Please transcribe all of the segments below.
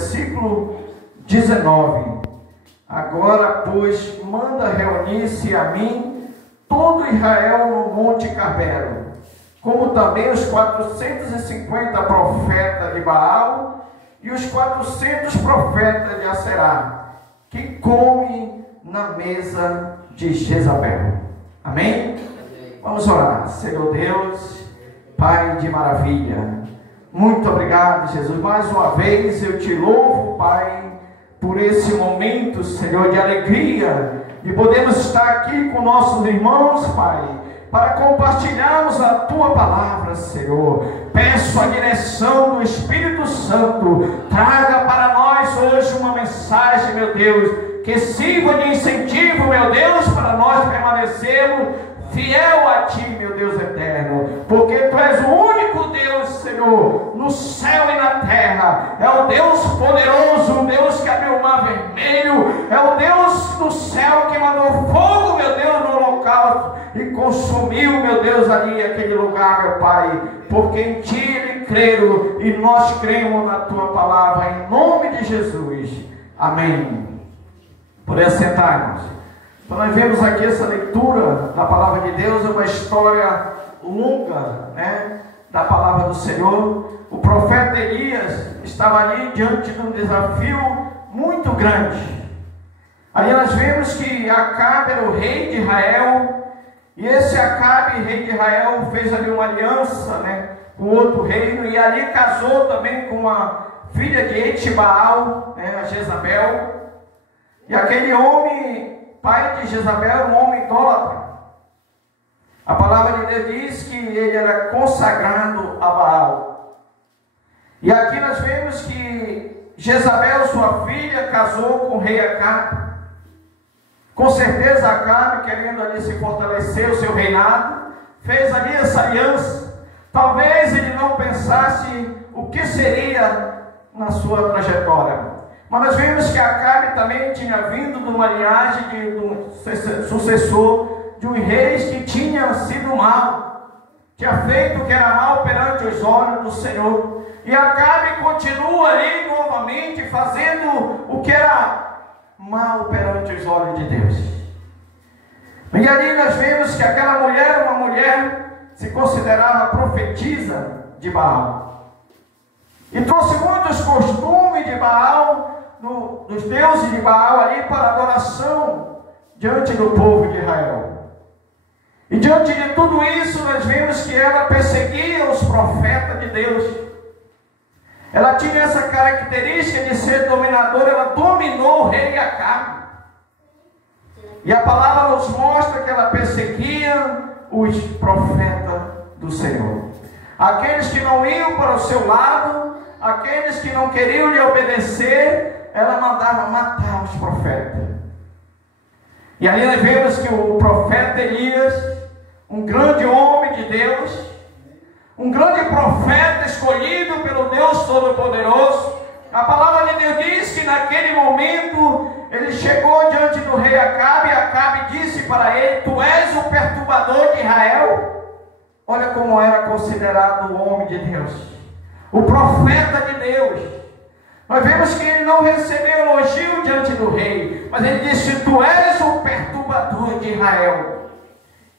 versículo 19. Agora, pois, manda reunir-se a mim todo Israel no Monte Carmelo, como também os 450 profetas de Baal e os 400 profetas de Aserá, que comem na mesa de Jezabel. Amém? Vamos orar. Senhor Deus, Pai de maravilha, muito obrigado, Jesus. Mais uma vez eu te louvo, Pai, por esse momento, Senhor, de alegria, de podermos estar aqui com nossos irmãos, Pai, para compartilharmos a Tua palavra, Senhor. Peço a direção do Espírito Santo, traga para nós hoje uma mensagem, meu Deus, que sirva de incentivo, meu Deus, para nós permanecermos fiel a Ti, meu Deus eterno, porque Tu és o único Deus, Senhor, no céu e na terra. É o Deus poderoso, o Deus que abriu o mar vermelho, é o Deus do céu que mandou fogo, meu Deus, no holocausto e consumiu, meu Deus, ali aquele lugar, meu Pai, porque em Ti eles creram e nós cremos na Tua palavra, em nome de Jesus. Amém. Podemos sentar-nos. Então nós vemos aqui essa leitura da palavra de Deus, é uma história longa, né, da palavra do Senhor. O profeta Elias estava ali diante de um desafio muito grande. Ali nós vemos que Acabe era o rei de Israel, e esse Acabe, rei de Israel, fez ali uma aliança, né, com outro reino, e ali casou também com a filha de Etibaal, né, a Jezabel. E aquele homem, pai de Jezabel, um homem idólatra. A palavra de Deus diz que ele era consagrado a Baal. E aqui nós vemos que Jezabel, sua filha, casou com o rei Acabe. Com certeza Acabe, querendo ali se fortalecer o seu reinado, fez ali essa aliança. Talvez ele não pensasse o que seria na sua trajetória. Mas nós vemos que Acabe também tinha vindo de uma linhagem de um sucessor de um rei que tinha sido mal, tinha feito o que era mal perante os olhos do Senhor. E Acabe continua ali novamente fazendo o que era mal perante os olhos de Deus. E ali nós vemos que aquela mulher, uma mulher, se considerava profetisa de Baal. E trouxe muitos costumes de Baal, dos deuses de Baal ali para adoração diante do povo de Israel. E diante de tudo isso nós vemos que ela perseguia os profetas de Deus. Ela tinha essa característica de ser dominadora, ela dominou o rei Acabe. E a palavra nos mostra que ela perseguia os profetas do Senhor. Aqueles que não iam para o seu lado, aqueles que não queriam lhe obedecer, ela mandava matar os profetas. E ali nós vemos que o profeta Elias, um grande homem de Deus, um grande profeta escolhido pelo Deus Todo-Poderoso, a palavra de Deus diz que naquele momento ele chegou diante do rei Acabe, e Acabe disse para ele: Tu és o perturbador de Israel. Olha como era considerado o homem de Deus, o profeta de Deus. Nós vemos que ele não recebeu elogio diante do rei, mas ele disse: Tu és o perturbador de Israel.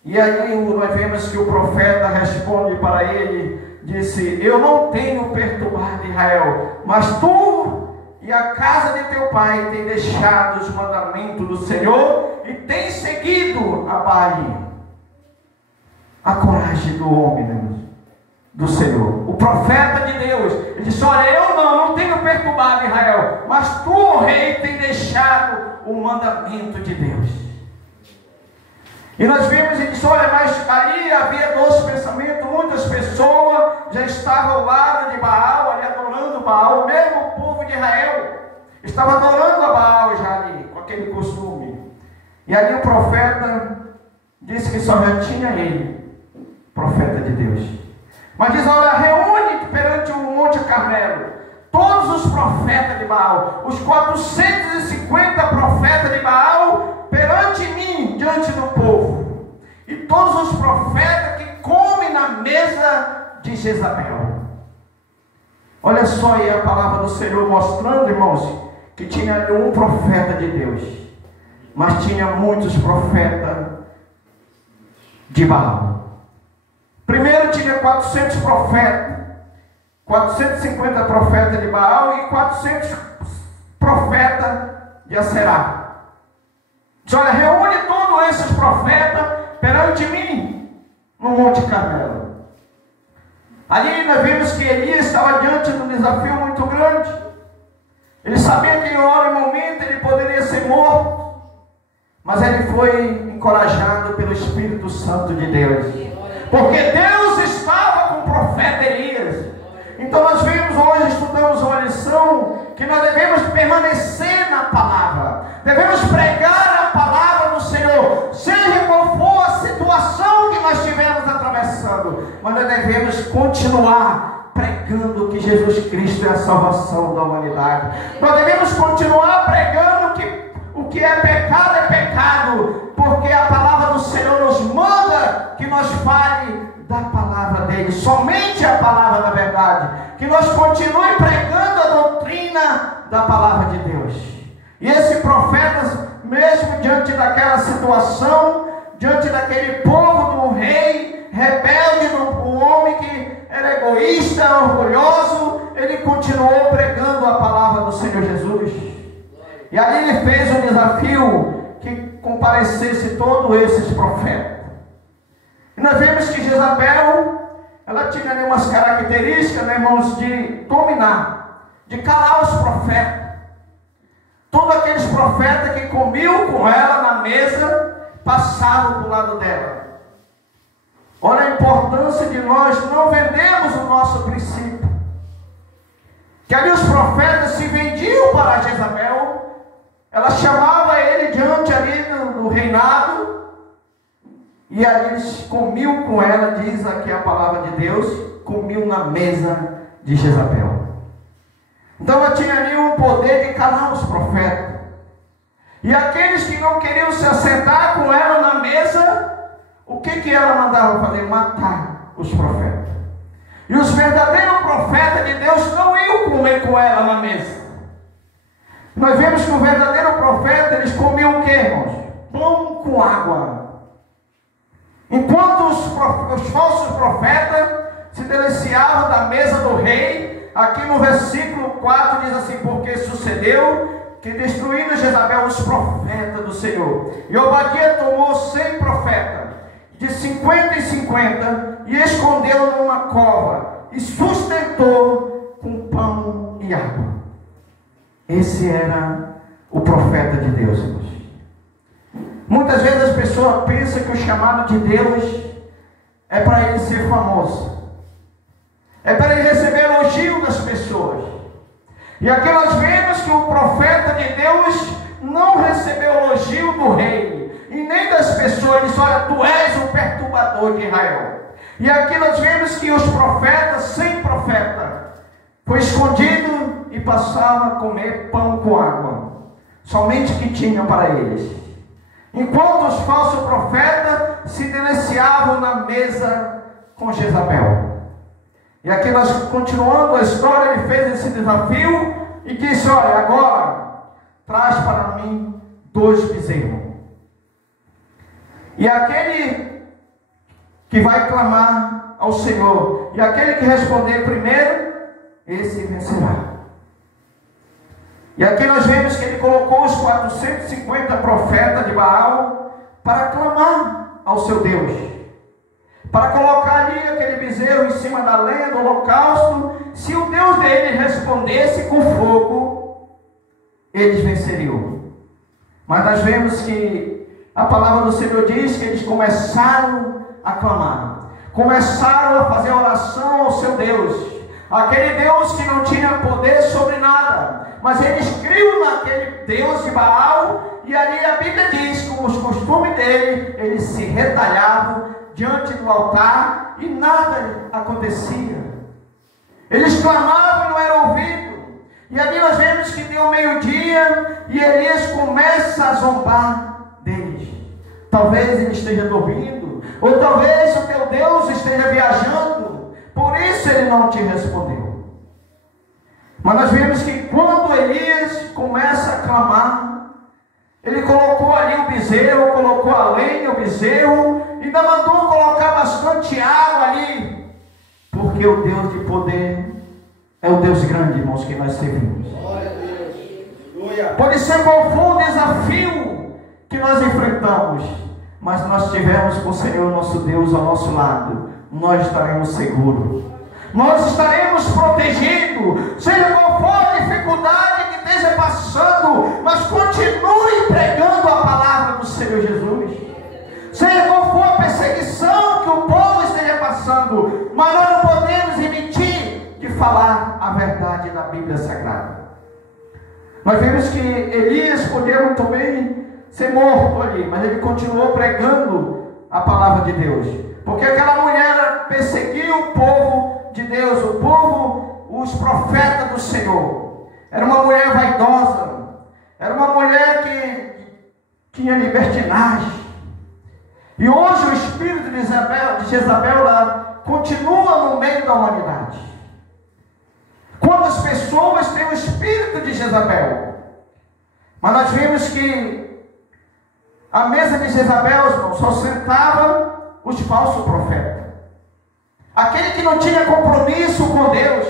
E aí nós vemos que o profeta responde para ele, disse: Eu não tenho perturbado Israel, mas tu e a casa de teu pai têm deixado os mandamentos do Senhor e têm seguido a Baal. A coragem do homem, do Senhor, o profeta de Deus, ele disse: Olha, eu não tenho perturbado Israel, mas tu, rei, tem deixado o mandamento de Deus. E nós vimos, ele disse: Olha, mas ali havia dois pensamentos, muitas pessoas já estavam ao lado de Baal, ali adorando Baal, mesmo o povo de Israel estava adorando a Baal já ali, com aquele costume. E ali o profeta disse que só já tinha ele, profeta de Deus. Mas diz: Olha, reúne perante o Monte Carmelo todos os profetas de Baal, os 450 profetas de Baal perante mim, diante do povo, e todos os profetas que comem na mesa de Jezabel. Olha só aí a palavra do Senhor mostrando, irmãos, que tinha ali um profeta de Deus, mas tinha muitos profetas de Baal. Primeiro tinha 400 profetas, 450 profetas de Baal e 400 profetas de Aserá. Diz: olha, reúne todos esses profetas perante mim no Monte Carmelo. Ali nós vimos que Elias estava diante de um desafio muito grande. Ele sabia que em hora e momento ele poderia ser morto, mas ele foi encorajado pelo Espírito Santo de Deus, porque Deus estava com o profeta Elias. Então nós vimos hoje, estudamos uma lição, que nós devemos permanecer na palavra, devemos pregar a palavra do Senhor, seja qual for a situação que nós estivermos atravessando, mas nós devemos continuar pregando que Jesus Cristo é a salvação da humanidade. Nós devemos continuar pregando que o que é pecado, porque a palavra do Senhor nos manda que nós fale da palavra dele, somente a palavra da verdade, que nós continue pregando a doutrina da palavra de Deus. E esse profeta, mesmo diante daquela situação, diante daquele povo, de um rei rebelde, de um homem que era egoísta, orgulhoso, ele continuou pregando a palavra do Senhor Jesus. E aí ele fez um desafio que comparecesse todos esses profetas. E nós vemos que Jezabel, ela tinha ali umas características, né, irmãos, de dominar, de calar os profetas. Todos aqueles profetas que comiam com ela na mesa, passavam do lado dela. Olha a importância de nós não vendermos o nosso princípio. Que ali os profetas se vendiam para Jezabel, ela chamava ele diante ali do reinado, e aí eles comiam com ela, diz aqui a palavra de Deus, comiam na mesa de Jezabel. Então ela tinha ali o poder de calar os profetas. E aqueles que não queriam se assentar com ela na mesa, o que ela mandava fazer? Matar os profetas. E os verdadeiros profetas de Deus não iam comer com ela na mesa. Nós vemos que o verdadeiro profeta, eles comiam o que, irmãos? Pão com água. Enquanto os falsos profetas se deliciavam da mesa do rei, aqui no versículo 4 diz assim: porque sucedeu que destruindo Jezabel os profetas do Senhor, e Obadia tomou 100 profetas, de 50 em 50, e escondeu numa cova, e sustentou com pão e água. Esse era o profeta de Deus, irmãos. Muitas vezes as pessoas pensam que o chamado de Deus é para ele ser famoso, é para ele receber elogio das pessoas. E aqui nós vemos que o profeta de Deus não recebeu elogio do rei e nem das pessoas. Ele disse: olha, tu és o perturbador de Israel. E aqui nós vemos que os profetas, 100 profetas, foi escondido e passava a comer pão com água, somente que tinha para eles. Enquanto os falsos profetas se deliciavam na mesa com Jezabel. E aqui nós, continuando a história, ele fez esse desafio e disse: olha, agora traz para mim 2 bezerros. E aquele que vai clamar ao Senhor, e aquele que responder primeiro, esse vencerá. E aqui nós vemos que ele colocou os 450 profetas de Baal para clamar ao seu Deus, para colocar ali aquele bezerro em cima da lenha do holocausto. Se o Deus dele respondesse com fogo, eles venceriam. Mas nós vemos que a palavra do Senhor diz que eles começaram a clamar, começaram a fazer oração ao seu Deus, aquele Deus que não tinha poder sobre nada, mas eles criam naquele Deus de Baal. E ali a Bíblia diz que, como os costumes dele, eles se retalhavam diante do altar e nada acontecia. Eles clamavam e não era ouvido. E ali nós vemos que deu meio-dia e Elias começa a zombar deles. Talvez ele esteja dormindo, ou talvez o teu Deus esteja viajando, por isso ele não te respondeu. Mas nós vemos que quando Elias começa a clamar, ele colocou ali o bezerro, colocou a lenha, o bezerro, e ainda mandou colocar bastante água ali, porque o Deus de poder é o Deus grande, irmãos, que nós servimos. Pode ser qual for o desafio que nós enfrentamos, mas nós estivermos com o Senhor nosso Deus ao nosso lado, nós estaremos seguros, nós estaremos protegidos, seja qual for a dificuldade que esteja passando, mas continue pregando a palavra do Senhor Jesus. Seja qual for a perseguição que o povo esteja passando, mas nós não podemos emitir de falar a verdade da Bíblia Sagrada. Nós vemos que Elias podia muito bem ser morto ali, mas ele continuou pregando a palavra de Deus, porque aquela mulher perseguiu o povo de Deus, o povo, os profetas do Senhor. Era uma mulher vaidosa, era uma mulher que tinha libertinagem. E hoje o espírito de Jezabel lá continua no meio da humanidade. Quantas pessoas têm o espírito de Jezabel? Mas nós vimos que a mesa de Jezabel, irmão, só sentava os falsos profetas. Aquele que não tinha compromisso com Deus,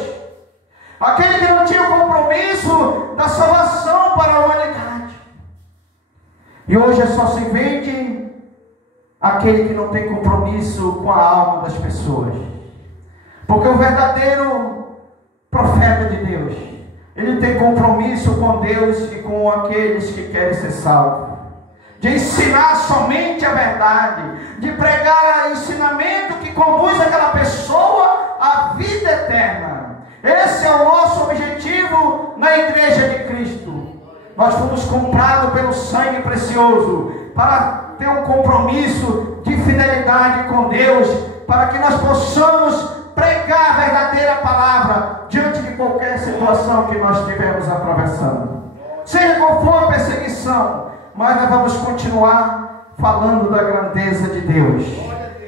aquele que não tinha compromisso da salvação para a humanidade. E hoje só se vende aquele que não tem compromisso com a alma das pessoas. Porque o verdadeiro profeta de Deus, ele tem compromisso com Deus e com aqueles que querem ser salvos, de ensinar somente a verdade, de pregar ensinamento que conduz aquela pessoa à vida eterna. Esse é o nosso objetivo na igreja de Cristo. Nós fomos comprados pelo sangue precioso para ter um compromisso de fidelidade com Deus, para que nós possamos pregar a verdadeira palavra diante de qualquer situação que nós estivermos atravessando, seja qual for a perseguição, mas nós vamos continuar falando da grandeza de Deus.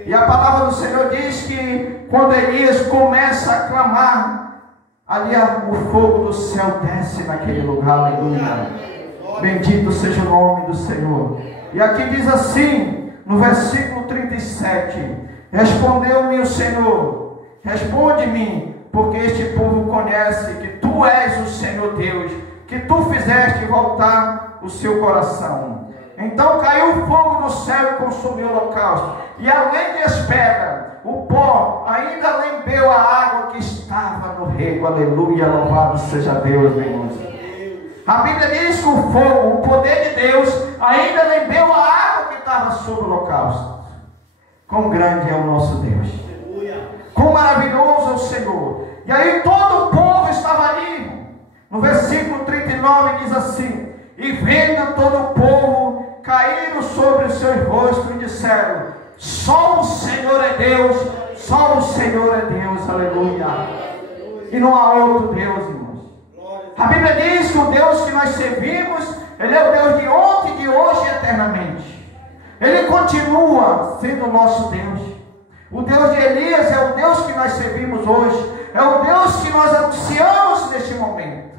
E a palavra do Senhor diz que quando Elias começa a clamar, ali o fogo do céu desce naquele lugar, aleluia. Bendito seja o nome do Senhor. E aqui diz assim, no versículo 37, respondeu-me o Senhor, responde-me, porque este povo conhece que tu és o Senhor Deus, que tu fizeste voltar o seu coração. Então caiu o fogo do céu e consumiu o holocausto, e além das pedras, o pó ainda lambeu a água que estava no rego. Aleluia, louvado seja Deus, irmãos. A Bíblia diz que o fogo, o poder de Deus, ainda lambeu a água que estava sobre o holocausto. Quão grande é o nosso Deus, quão maravilhoso é o Senhor. E aí todo o povo estava ali. No versículo 39 diz assim: e vendo todo o povo, caíram sobre os seus rostos e disseram: só o Senhor é Deus, só o Senhor é Deus, aleluia. E não há outro Deus, irmãos. A Bíblia diz que o Deus que nós servimos, Ele é o Deus de ontem, de hoje e eternamente. Ele continua sendo o nosso Deus. O Deus de Elias é o Deus que nós servimos hoje, é o Deus que nós anunciamos neste momento.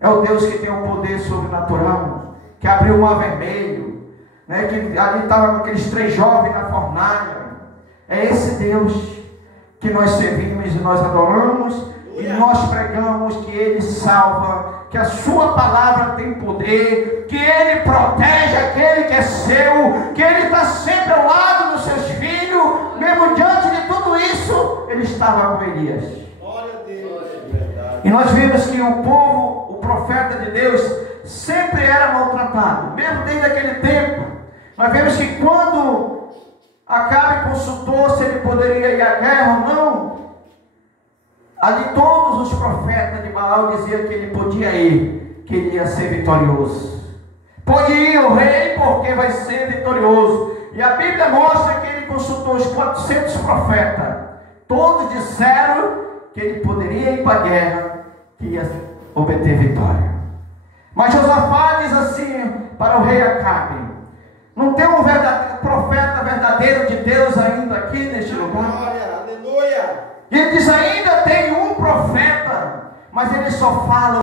É o Deus que tem um poder sobrenatural, que abriu o mar vermelho, né, que ali estava com aqueles 3 jovens na fornalha. É esse Deus que nós servimos e nós adoramos, e nós pregamos que Ele salva, que a sua palavra tem poder, que Ele protege aquele que é seu, que Ele está sempre ao lado dos seus filhos. Mesmo diante de tudo isso, Ele estava com Elias. E nós vimos que o povo, o profeta de Deus, sempre era maltratado, mesmo desde aquele tempo. Nós vemos que quando Acabe consultou se ele poderia ir à guerra ou não, ali todos os profetas de Baal diziam que ele podia ir, que ele ia ser vitorioso. Pode ir o rei, porque vai ser vitorioso. E a Bíblia mostra que ele consultou os 400 profetas. Todos disseram que ele poderia ir para a guerra, que ia obter vitória. Mas Josafá diz assim para o rei Acabe: não tem um profeta verdadeiro de Deus ainda aqui neste lugar? Aleluia. E ele diz: ainda tem um profeta, mas eles só falam